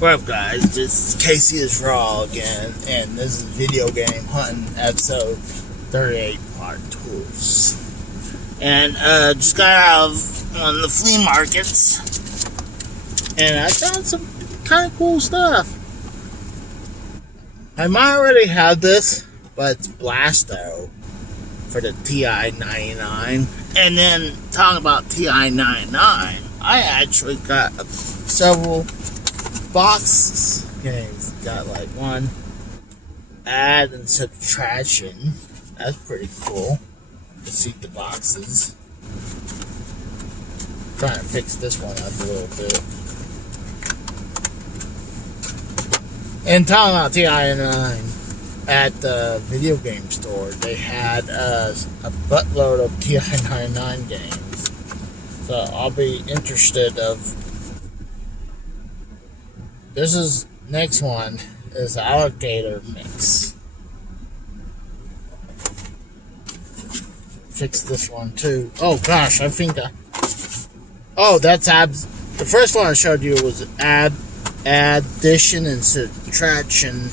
What up, guys? This is Casey is Raw again, and this is Video Game Hunting episode 38, part 2. And just got out of one of the flea markets, and I found some kind of cool stuff. I might already have this, but it's Blasto for the TI-99. And then talking about TI-99, I actually got several boxes. Games got like one add and subtraction. That's pretty cool to see the boxes. Trying to fix this one up a little bit. And talking about TI-9, at the video game store, they had a buttload of TI-99 games. So I'll be interested of. This is next one is Alligator Mix. Fix this one too. Oh gosh, I think oh, that's abs. The first one I showed you was addition and subtraction.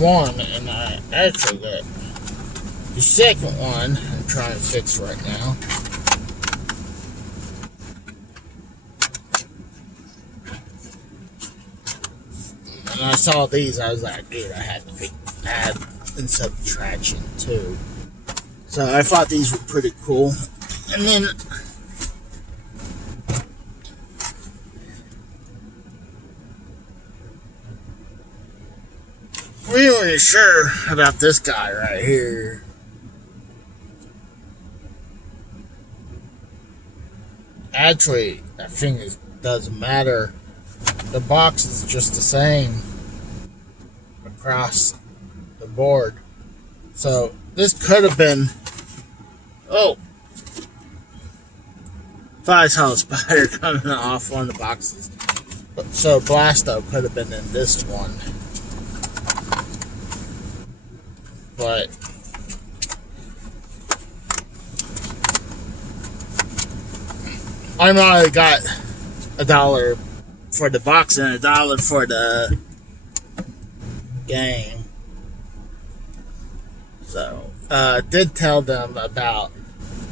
One, and I actually got the second one I'm trying to fix right now. When I saw these, I was like, dude, I had to add and subtraction too. So I thought these were pretty cool. And then really sure about this guy right here. Actually, I think it doesn't matter. The box is just the same across the board. So this could have been. Oh, thought I saw a spider coming off one of the boxes. So Blasto could have been in this one. But I might have got $1 for the box and $1 for the game. So did tell them about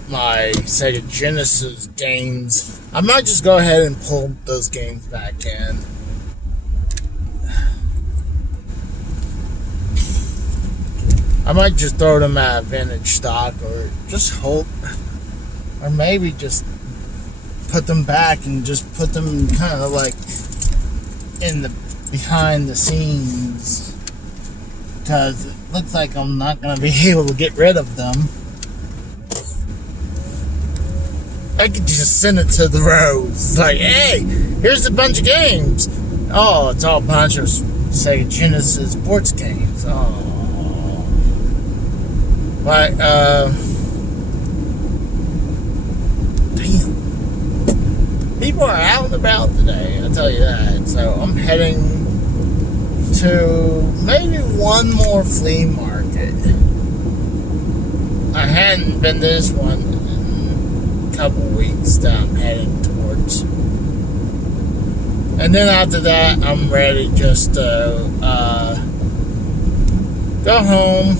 my Sega Genesis games. I might just go ahead and pull those games back in. I might just throw them at vintage stock, or just hope, or maybe just put them back and just put them kind of like in the behind the scenes, because it looks like I'm not going to be able to get rid of them. I could just send it to the Rose, like, hey, here's a bunch of games. Oh, it's all a bunch of Sega Genesis sports games. Oh. But, damn. People are out and about today, I'll tell you that. So I'm heading to maybe one more flea market. I hadn't been to this one in a couple weeks that I'm heading towards. And then after that, I'm ready just to go home.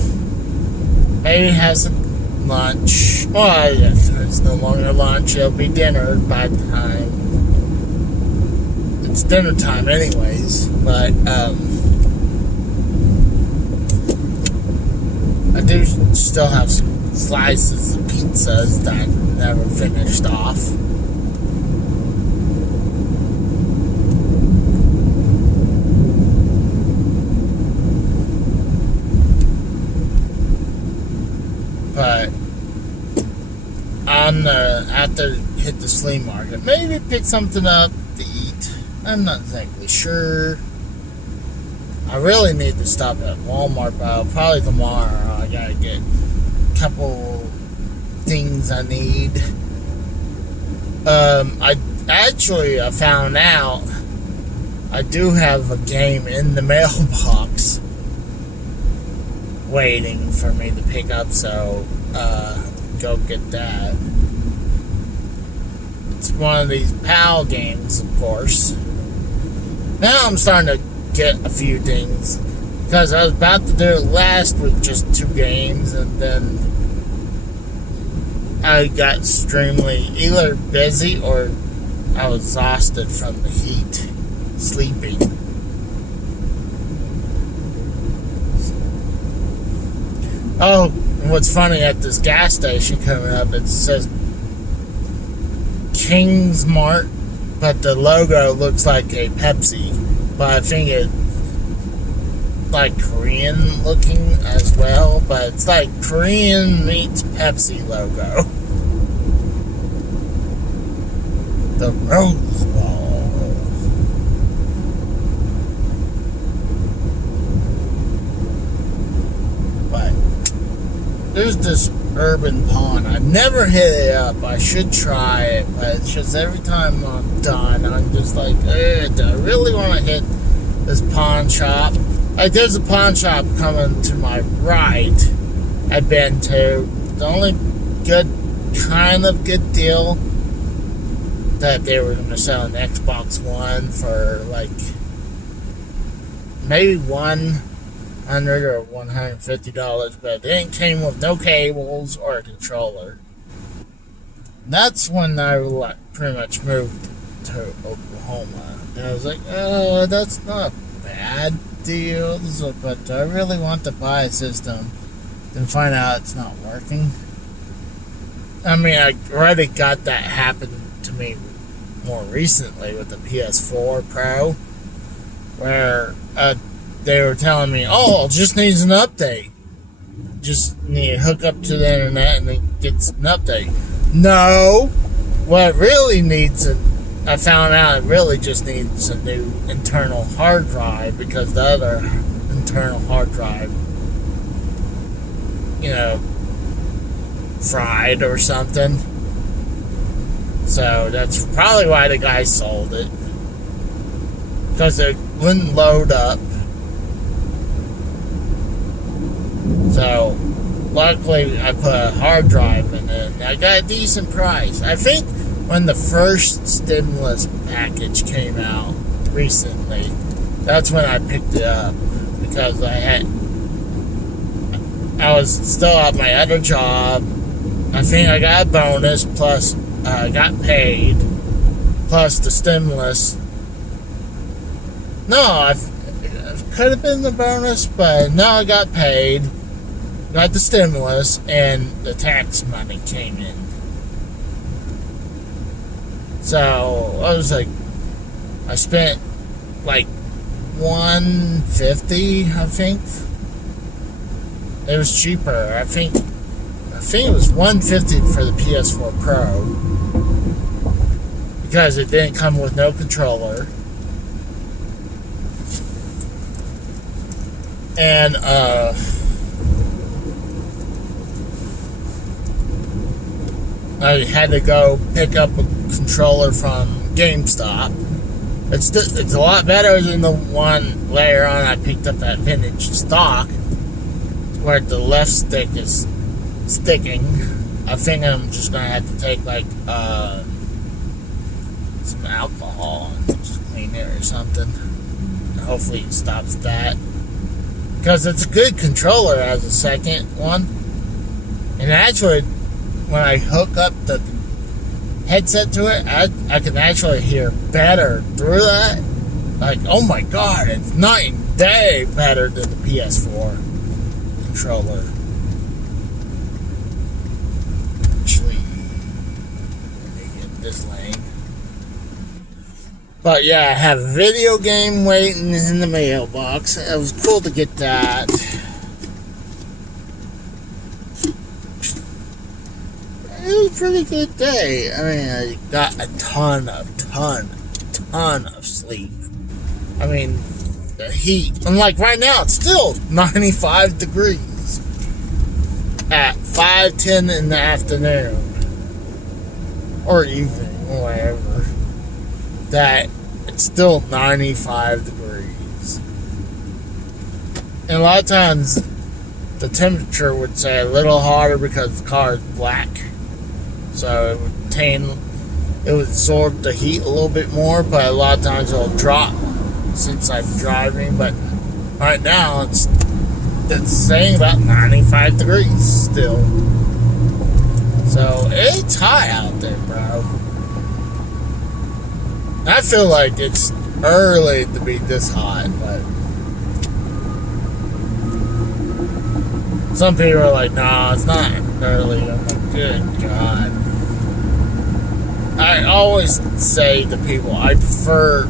Maybe have some lunch. Well, it's no longer lunch. It'll be dinner by the time. It's dinner time anyways. But, I do still have some slices of pizzas that I never finished off. But on after hit the flea market, maybe pick something up to eat. I'm not exactly sure. I really need to stop at Walmart, but probably tomorrow. I gotta get a couple things I need. I found out I do have a game in the mailbox. waiting for me to pick up, so go get that. It's one of these PAL games, of course. Now I'm starting to get a few things, because I was about to do it last with just 2 games, and then I got extremely either busy or I was exhausted from the heat, sleeping. Oh, and what's funny, at this gas station coming up, it says King's Mart, but the logo looks like a Pepsi, but I think it's like Korean looking as well, but it's like Korean meets Pepsi logo. The Rose Bowl. But there's this urban pond. I've never hit it up. I should try it, but it's just every time I'm done, I'm just like, do I really want to hit this pawn shop? Like, there's a pawn shop coming to my right I've been to. The only kind of good deal that they were going to sell an Xbox One for like maybe $100 or $150, but it came with no cables or a controller. That's when I pretty much moved to Oklahoma, and I was like, oh, that's not a bad deal, but I really want to buy a system, then find out it's not working. I mean, I already got that happen to me more recently with the PS4 Pro, where they were telling me, oh, it just needs an update. Just need to hook up to the internet and it gets an update. No! What it really needs, I found out it really just needs a new internal hard drive, because the other internal hard drive, fried or something. So that's probably why the guy sold it, because it wouldn't load up. So luckily I put a hard drive in it, and I got a decent price. I think when the first stimulus package came out recently, that's when I picked it up, because I was still at my other job. I think I got a bonus, plus I got paid, plus the stimulus. No, it could have been the bonus, but no, I got paid, got the stimulus, and the tax money came in. So I was like, I spent like $150, I think. It was cheaper. I think it was $150 for the PS4 Pro, because it didn't come with no controller. And I had to go pick up a controller from GameStop. It's a lot better than the one later on I picked up at Vintage Stock, where the left stick is sticking. I think I'm just gonna have to take like some alcohol and just clean it or something. Hopefully it stops that, because it's a good controller as a second one. And actually, when I hook up the headset to it, I can actually hear better through that. Like, oh my god, it's night and day better than the PS4 controller. Actually, let me get this lane. But yeah, I have a video game waiting in the mailbox. It was cool to get that. It was a pretty good day. I mean, I got a ton of sleep. I mean, the heat. And like right now, it's still 95 degrees at 5:10 in the afternoon. Or evening, or whatever. That it's still 95 degrees. And a lot of times, the temperature would say a little hotter because the car is black. So it would absorb the heat a little bit more, but a lot of times it'll drop since I'm driving. But right now it's saying about 95 degrees still. So it's hot out there, bro. I feel like it's early to be this hot, but some people are like, nah, it's not early. I'm like, good God. I always say to people, I prefer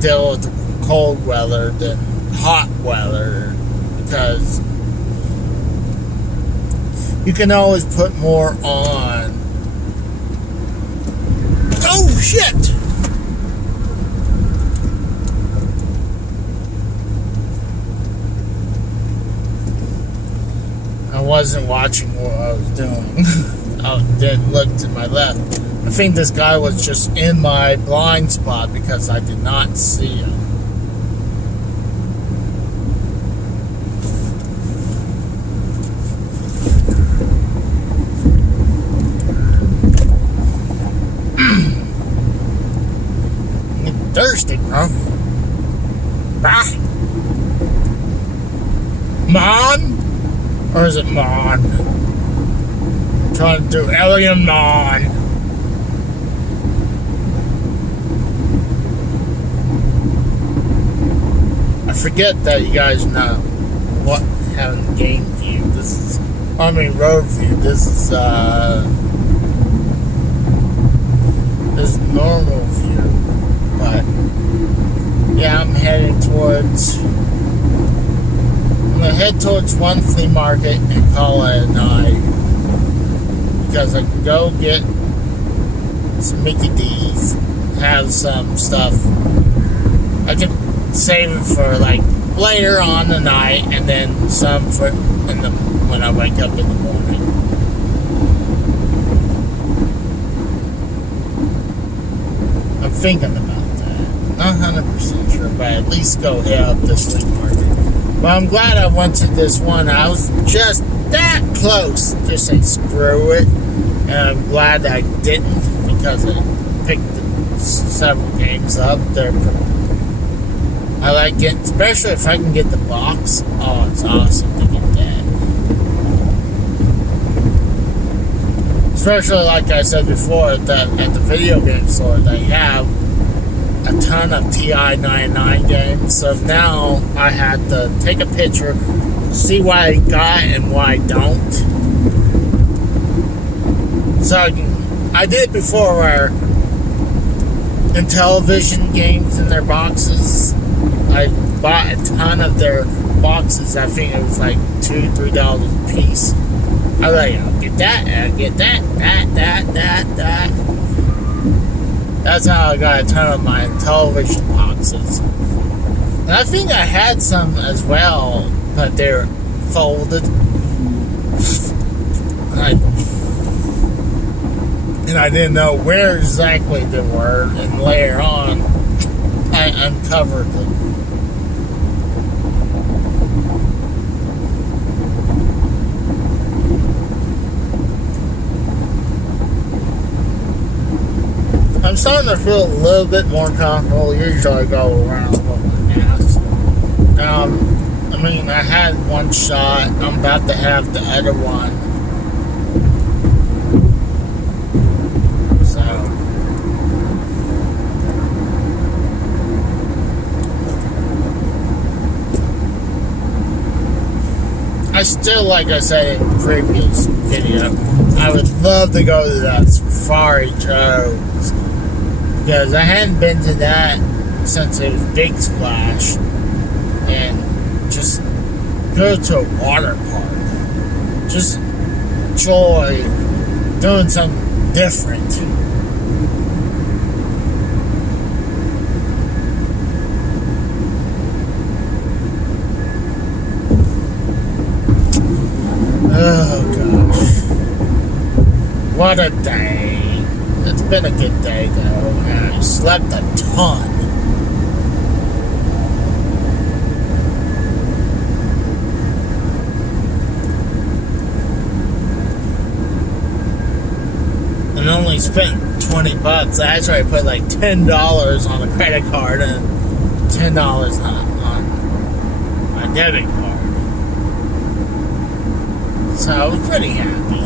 deal with cold weather than hot weather, because you can always put more on. Oh shit! I wasn't watching what I was doing. I then looked to my left. I think this guy was just in my blind spot because I did not see him. I'm thirsty, bro. Bah. Mon? Or is it Mon? I'm trying to do Alien Mon. I forget that you guys know what having game view. Road view. This is normal view. But yeah, I'm heading towards. I'm gonna head towards one flea market and call it a night, because I can go get some Mickey D's, have some stuff. I can save it for like later on the night, and then some for when I wake up in the morning. I'm thinking about that. Not 100% sure, but at least go hit up this flea market. But I'm glad I went to this one. I was just that close to say screw it. And I'm glad I didn't, because I picked several games up. I like it, especially if I can get the box. Oh, it's awesome to get that. Especially like I said before, that at the video game store they have a ton of TI-99 games, so now I had to take a picture, see what I got and what I don't. So I did before, where in television games in their boxes, I bought a ton of their boxes. I think it was like $2-3 a piece. I was like, I'll get that, I'll get that. That's how I got a ton of my television boxes. And I think I had some as well, but they're folded. And I didn't know where exactly they were, and later on, I uncovered them. I'm starting to feel a little bit more comfortable. Usually I go around with my mask. I had one shot. I'm about to have the other one. So I still, like I said in the previous video, I would love to go to that Safari Joe's, because I hadn't been to that since it was Big Splash, and just go to a water park. Just enjoy doing something different. Oh gosh. What a day. It's been a good day though. I slept a ton. spent 20 bucks. I actually put like $10 on the credit card and $10 on my debit card. So I was pretty happy.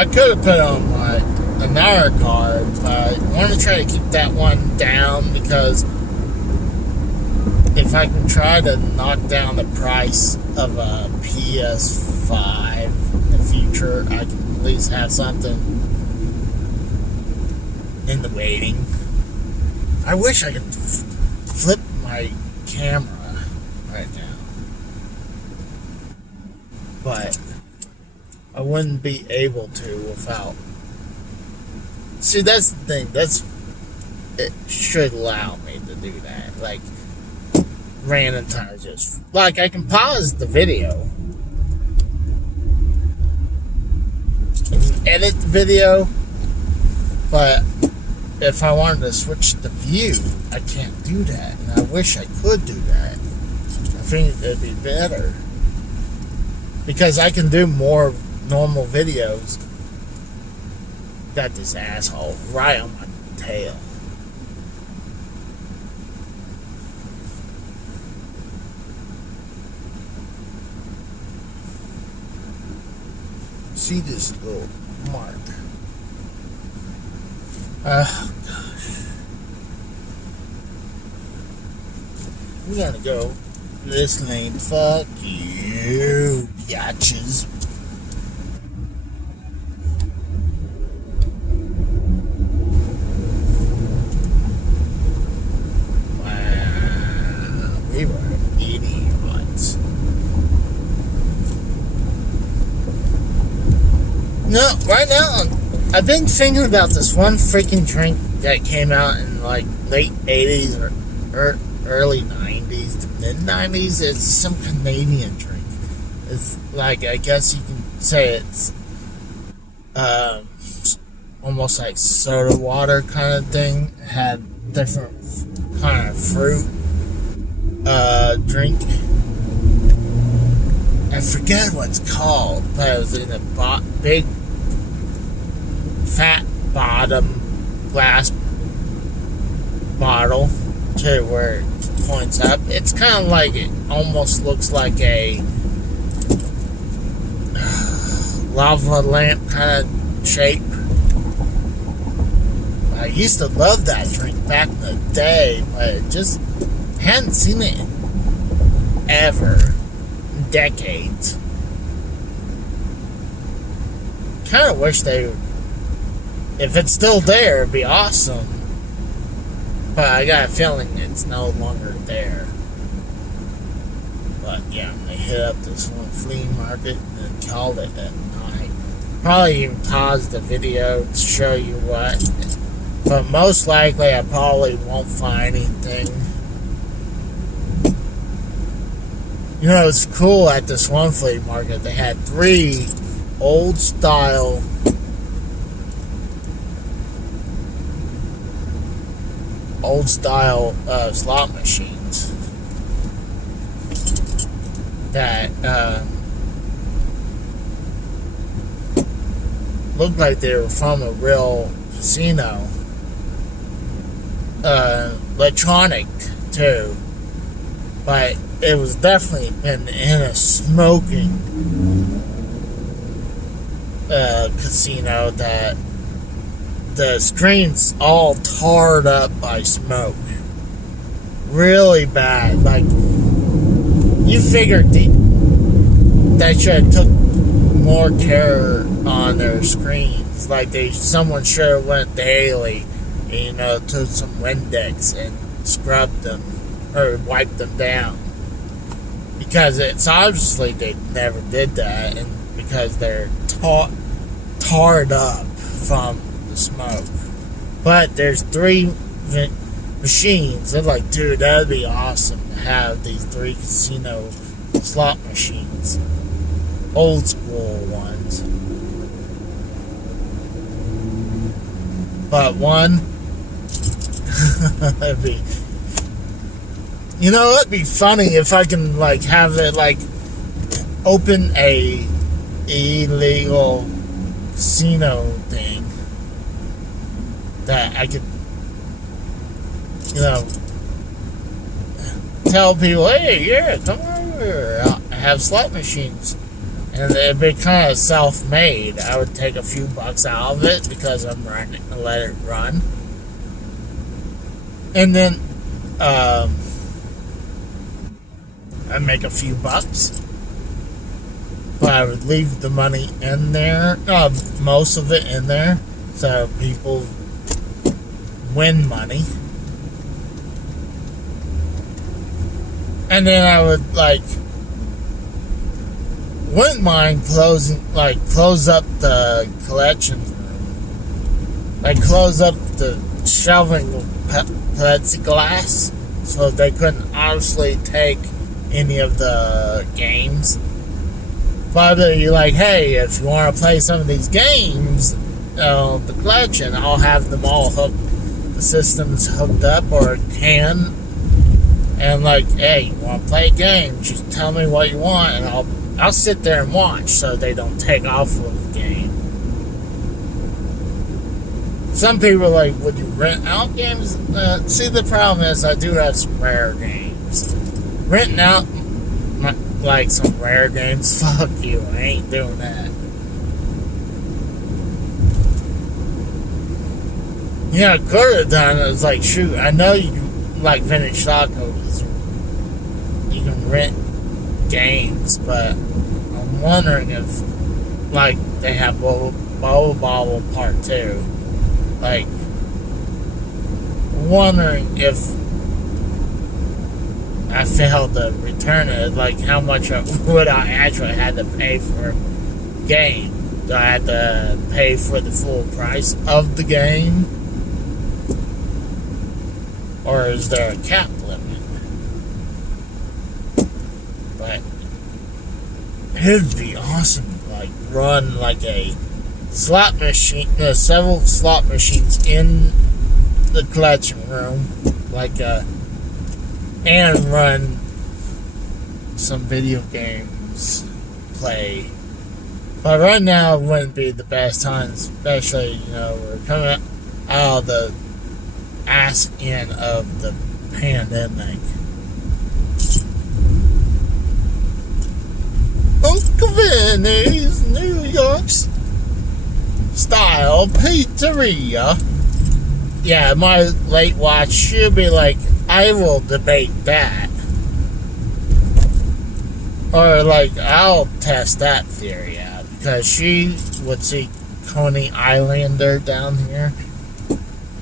I could have put on another card, but I want to try to keep that one down, because if I can try to knock down the price of a PS5 in the future, I can at least have something in the waiting. I wish I could flip my camera right now, but I wouldn't be able to without. See, that's the thing. It should allow me to do that. Like, random times, just like I can pause the video and edit the video, but if I wanted to switch the view, I can't do that, and I wish I could do that. I think it'd be better, because I can do more normal videos. Got this asshole right on my tail. See this little mark. Oh gosh. We're gonna go this lane. Fuck you, biatches. Wow, we were idiots. No, right now, I've been thinking about this one freaking drink that came out in like late 80s or early 90s to mid 90s. It's some Canadian drink. It's like, I guess you can say it's almost like soda water kind of thing. It had different kind of fruit drink. I forget what it's called, but it was in a big fat bottom glass bottle to where it points up. It's kind of like, it almost looks like a lava lamp kind of shape. I used to love that drink back in the day, but it just hadn't seen it ever in decades. Kind of wish they would. If it's still there, it'd be awesome. But I got a feeling it's no longer there. But yeah, they hit up this one flea market and called it at night. Probably even pause the video to show you what. But most likely I probably won't find anything. You know, it's cool at this one flea market. They had 3 old style slot machines that looked like they were from a real casino. Electronic too, but it was definitely been in a smoking casino that the screen's all tarred up by smoke. Really bad. Like, you figured they should have took more care on their screens. Like, someone should have went daily, and, took some Windex and scrubbed them or wiped them down. Because it's obviously they never did that, and because they're tarred up from the smoke. But there's 3 machines. They're like, dude, that'd be awesome to have these 3 casino slot machines, old school ones. But one, it'd be, it'd be funny if I can like have it like open a illegal casino thing that I could, tell people, hey, yeah, come over. I have slot machines. And it'd be kind of self-made. I would take a few bucks out of it because I'm running, let it run. And then I'd make a few bucks. But I would leave the money in there, most of it in there, so people win money. And then I would, wouldn't mind close up the collection room. Close up the shelving plexiglass so they couldn't honestly take any of the games. But you're hey, if you want to play some of these games, the collection, I'll have them all hooked, the system's hooked up, or can. And hey, you want to play a game, just tell me what you want, and I'll sit there and watch so they don't take off with the game. Some people are would you rent out games? See, the problem is I do have some rare games. Renting out some rare games, fuck you, I ain't doing that. I could have done it. It's shoot, I know you vintage tacos. You can rent games, but I'm wondering if they have Bubble Bobble Part 2. Wondering if I failed to return it, how much would I actually have to pay for a game? Do I have to pay for the full price of the game? Or is there a cap limit? But it'd be awesome, run a slot machine, several slot machines in the collection room, and run some video games play. But right now wouldn't be the best time, especially, we're coming out of the ass end of the pandemic. Uncle Vinny's New York style pizzeria. Yeah, my late watch should be I will debate that. Or I'll test that theory out, because she would see Coney Islander down here,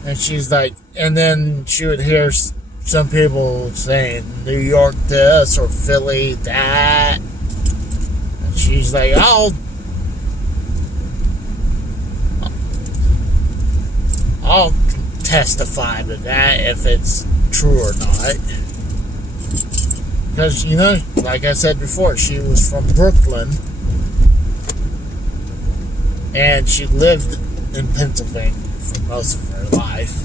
and she's and then she would hear some people saying New York this or Philly that, and she's I'll testify to that if it's true or not. Because, like I said before, she was from Brooklyn, and she lived in Pennsylvania for most of her life.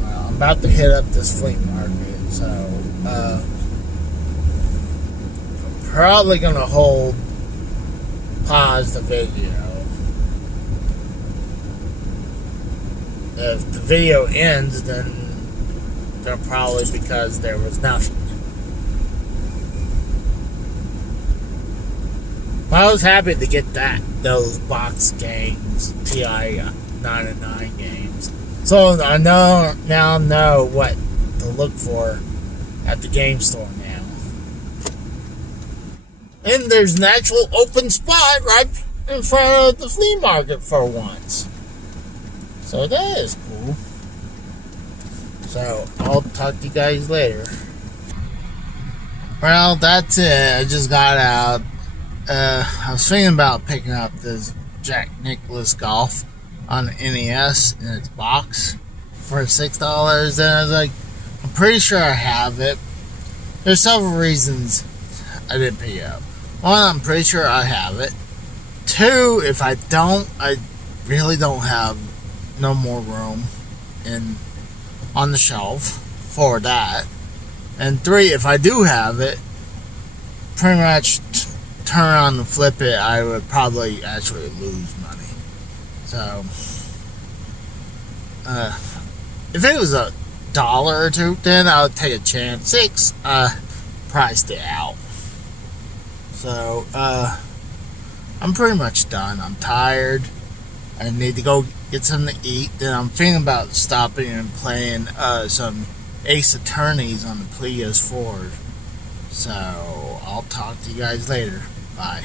Well, I'm about to hit up this flea market, so I'm probably going to pause the video. If the video ends, then they're probably because there was nothing. I was happy to get those box games, TI 9 games. So I now know what to look for at the game store now. And there's an actual open spot right in front of the flea market for once. So that is cool. So I'll talk to you guys later. Well, that's it. I just got out. I was thinking about picking up this Jack Nicklaus Golf on the NES in its box for $6. And I was I'm pretty sure I have it. There's several reasons I didn't pick it up. One, I'm pretty sure I have it. Two, if I don't, I really don't have no more room on the shelf for that. And three, if I do have it, pretty much turn around and flip it, I would probably actually lose money. So, if it was $1 or $2, then I would take a chance. 6, priced it out. So, I'm pretty much done. I'm tired. I need to go get something to eat. Then I'm thinking about stopping and playing some Ace Attorneys on the Pleios 4. So, I'll talk to you guys later. Bye.